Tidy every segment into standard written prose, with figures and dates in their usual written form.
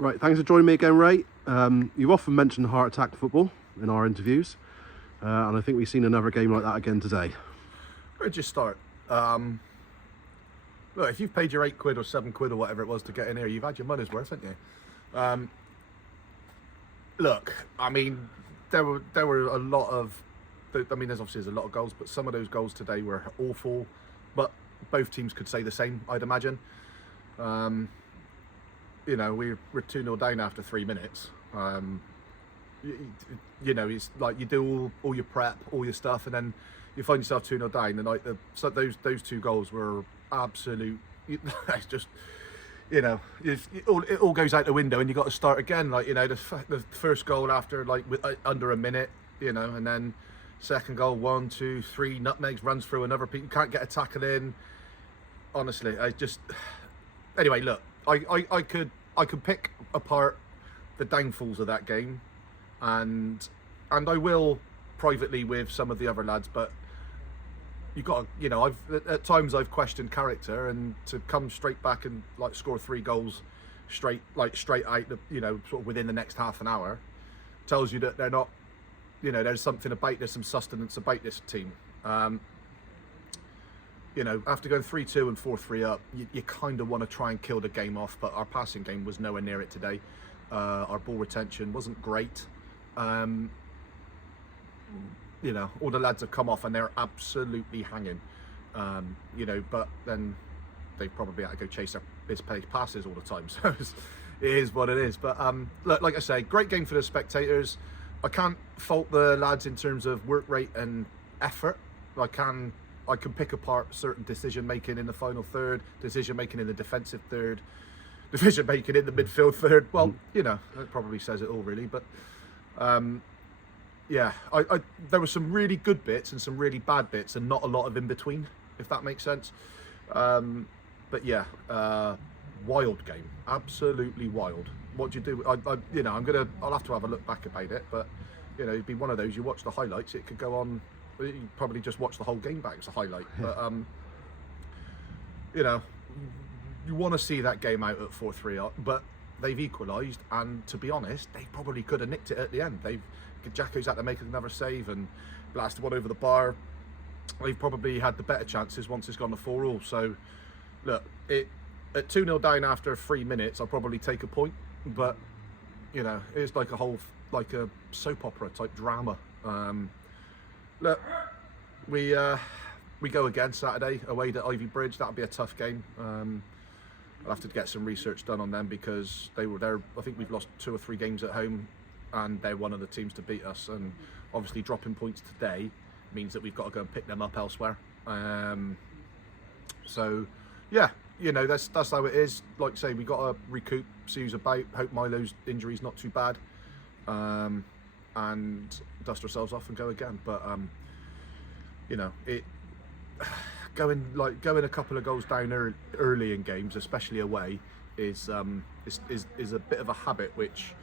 Right, thanks for joining me again, Ray. You've often mentioned heart attack football in our interviews, and I think we've seen another game like that again today. Where'd you start? Look, if you've paid your £8 or £7 or whatever it was to get in here, you've had your money's worth, haven't you? Look, I mean, there were a lot of, I mean, there's a lot of goals, but some of those goals today were awful. But both teams could say the same, I'd imagine. You know, we're 2-0 down after 3 minutes. You know, it's like you do all your prep, all your stuff, and then you find yourself 2-0 down. And like so those 2 goals were absolute. It's just, you know, it all goes out the window, and you got to start again. Like, you know, the first goal after like under a minute, you know, and then second goal, 1, 2, 3 nutmegs, runs through another. You can't get a tackle in. Honestly, I just. Anyway, look, I could pick apart the downfalls of that game, and I will privately with some of the other lads, but you got to, you know, at times I've questioned character, and to come straight back and like score 3 goals straight out, you know, sort of within the next half an hour, tells you that they're not, you know, there's some sustenance about this team. You know, after going 3-2 and 4-3 up, you kind of want to try and kill the game off, but our passing game was nowhere near it today. Our ball retention wasn't great. You know, all the lads have come off and they're absolutely hanging. You know, but then they probably had to go chase their misplaced passes all the time. So it is what it is. But look, like I say, great game for the spectators. I can't fault the lads in terms of work rate and effort. I can pick apart certain decision making in the final third, decision making in the defensive third, decision making in the midfield third. Well, you know, that probably says it all really. But yeah, there were some really good bits and some really bad bits, and not a lot of in between, if that makes sense. But yeah, wild game, absolutely wild. What do you do? You know, I'll have to have a look back about it. But you know, it'd be one of those. You watch the highlights, it could go on. You probably just watch the whole game back as a highlight. But you know, you want to see that game out at 4-3 up, but they've equalised, and to be honest, they probably could have nicked it at the end. Jacko's had to make another save and blasted one over the bar. They've probably had the better chances once it's gone to 4-4. So look, at 2-0 down after 3 minutes, I'll probably take a point. But you know, it's like a soap opera type drama. Look, we go again Saturday away to Ivy Bridge. That'll be a tough game. I'll have to get some research done on them, because they were there. I think we've lost 2 or 3 games at home, and they're one of the teams to beat us. And obviously, dropping points today means that we've got to go and pick them up elsewhere. So yeah, you know, that's how it is. Like I say, we got to recoup, see who's about. Hope Milo's injury's not too bad. And dust ourselves off and go again. But you know, going a couple of goals down early in games, especially away, is a bit of a habit which,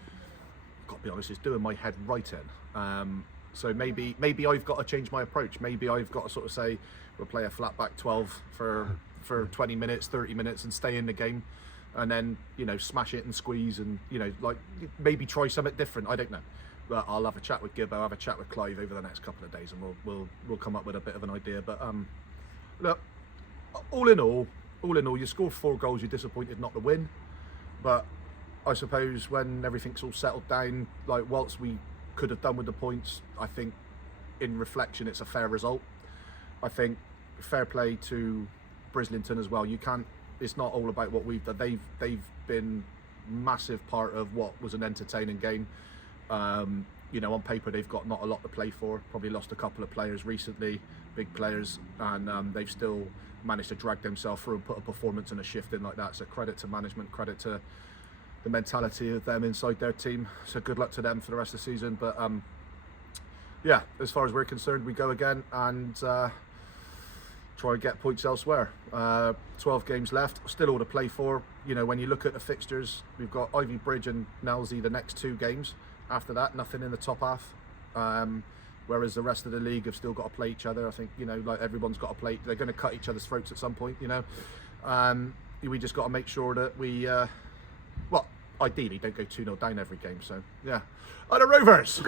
got to be honest, is doing my head right in. So maybe I've got to change my approach. Maybe I've got to sort of say, we'll play a flat back 12 for 20 minutes, 30 minutes, and stay in the game. And then, you know, smash it and squeeze, and, you know, like maybe try something different. I don't know, but I'll have a chat with Gibbo, have a chat with Clive over the next couple of days, and we'll come up with a bit of an idea. But look, all in all, you score 4 goals, you're disappointed not to win. But I suppose when everything's all settled down, like whilst we could have done with the points, I think in reflection it's a fair result. I think fair play to Brislington as well. You can't. It's not all about what we've done. They've been massive part of what was an entertaining game. You know, on paper they've got not a lot to play for. Probably lost a couple of players recently, big players, and they've still managed to drag themselves through and put a performance and a shift in like that. So credit to management, credit to the mentality of them inside their team. So good luck to them for the rest of the season. But yeah, as far as we're concerned, we go again and try and get points elsewhere. 12 games left, still all to play for. You know, when you look at the fixtures, we've got Ivy Bridge and Nelsey the next 2 games. After that, nothing in the top half. Whereas the rest of the league have still got to play each other. I think, you know, like everyone's got to play. They're going to cut each other's throats at some point, you know. We just got to make sure that we, well, ideally don't go 2-0 down every game. So yeah, are the Rovers.